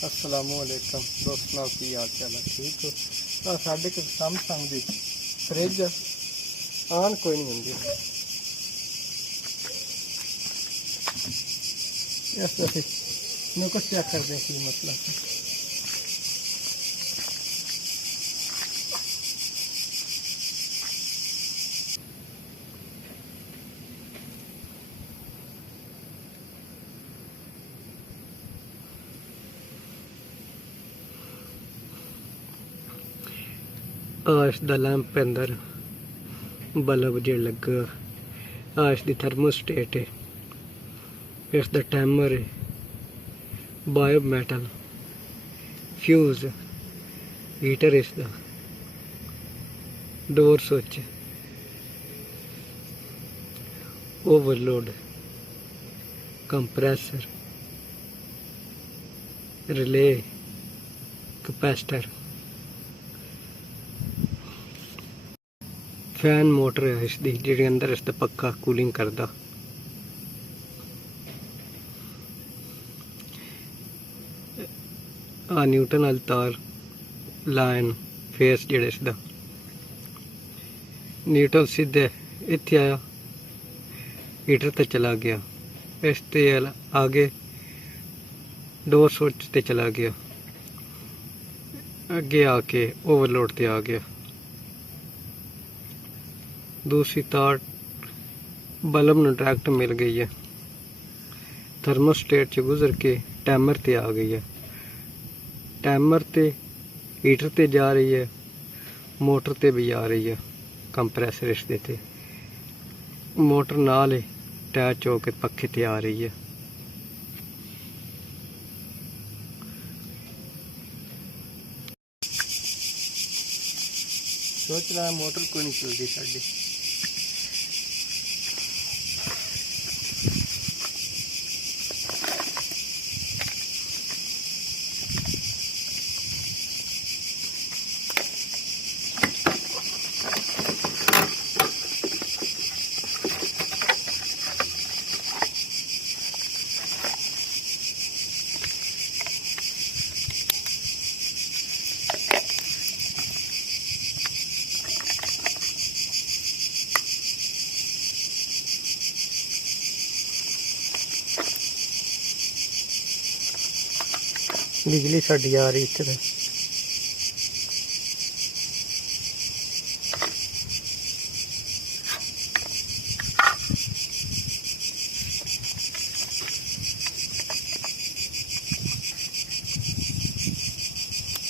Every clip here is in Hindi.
अस्सलामुअलैकुम दोस्तों, की हाल चाल है? ठीक हो? साढ़े को सैमसंग की फ्रिज आन कोई नहीं होंगी। मेरे को चेक कर दें कि मसला आश दा लैंप अंदर बल्ब जे लगा। आश दी थर्मोस्टेट है, इस दा टाइमर है, बायो मेटल फ्यूज हीटर, इसका door switch, overload, compressor, relay, capacitor, fan motor है इसकी जी अंदर इसका पक्का कूलिंग करता। आ न्यूटन वाली तार लाइन फेस जेड़े इसका न्यूटन सीधे इत्थे आया, हीटर ते चला गया, इस ते आगे डोर स्विच ते चला गया, अगे आके ओवरलोड ते आ गया। दूसरी तार बल्ब में डायरेक्ट मिल गई है, थर्मोस्टेट च गुजर के टाइमर ते आ गई है, टाइमर ते हीटर ते जा रही है, मोटर ते भी आ रही है, कंप्रेसर इसदे ते मोटर नाल अटैच होकर पखे ते आ रही है। सोच रहा मोटर को नहीं चलती साड़ी। बिजली साड़ी आ रही इतने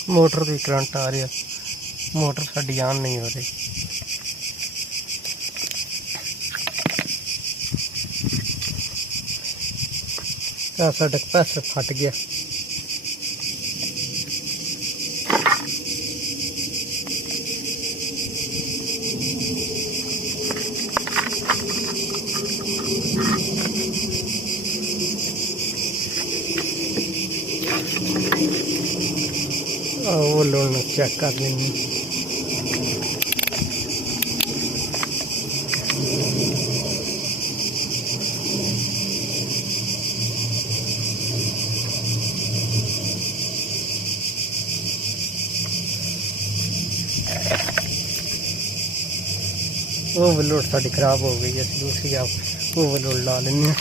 मोटर भी करंट आ रहा, मोटर साड़ी आन नहीं हो रही। साडा कैपेसिटर फट गया। वो लोन चेक कर लेंगे। ओवरलोड साड़ी खराब हो गई है, दूसरी आप ओवरलोड ला लेंगे।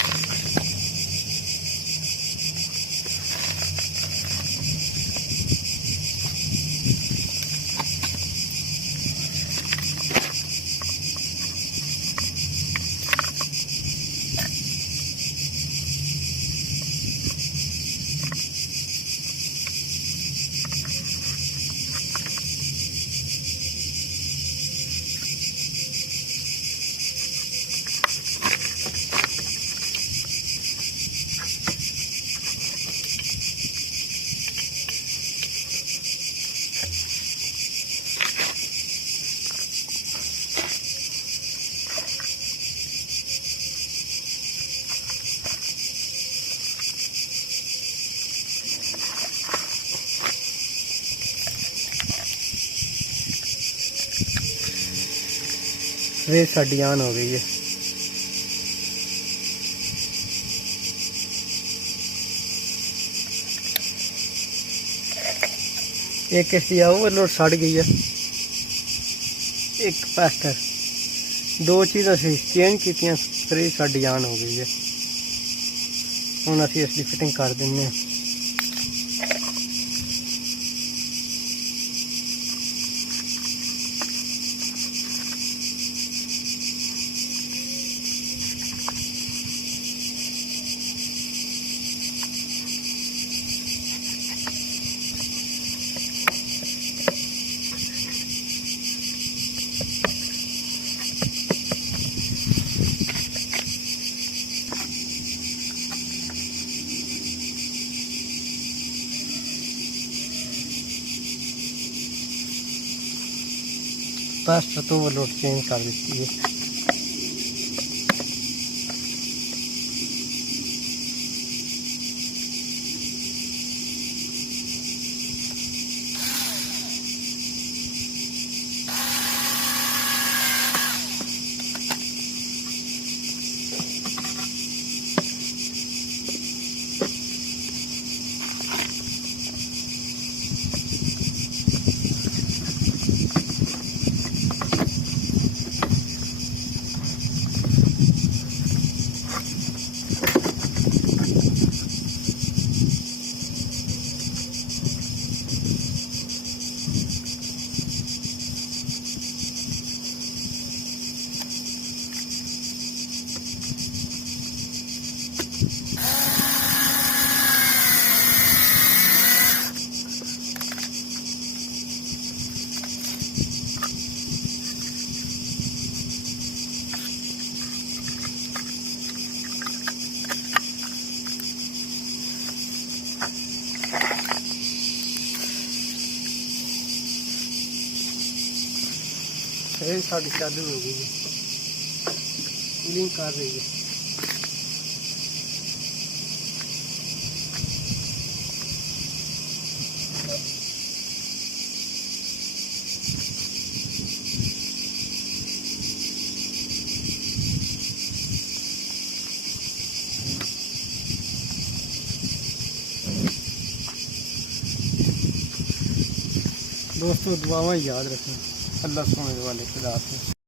रेस साड़ी ऑन हो गई है। एक इसकी ओवरलोड सड़ गई है, एक कैपेसिटर, दो चीज़ां असीं चेंज कीतियां, फिर साडी आन हो गई है। हुण असीं इसकी फिटिंग कर दिंदे हां। कैपेसिटर तो ओवरलोड चेंज कर दी है। फिर साड़ी चालू हो गई है, कूलिंग कर रही है। दोस्तों दुआएं याद रखें। अल्लाह सुनने वाले खुदा हाफिज़।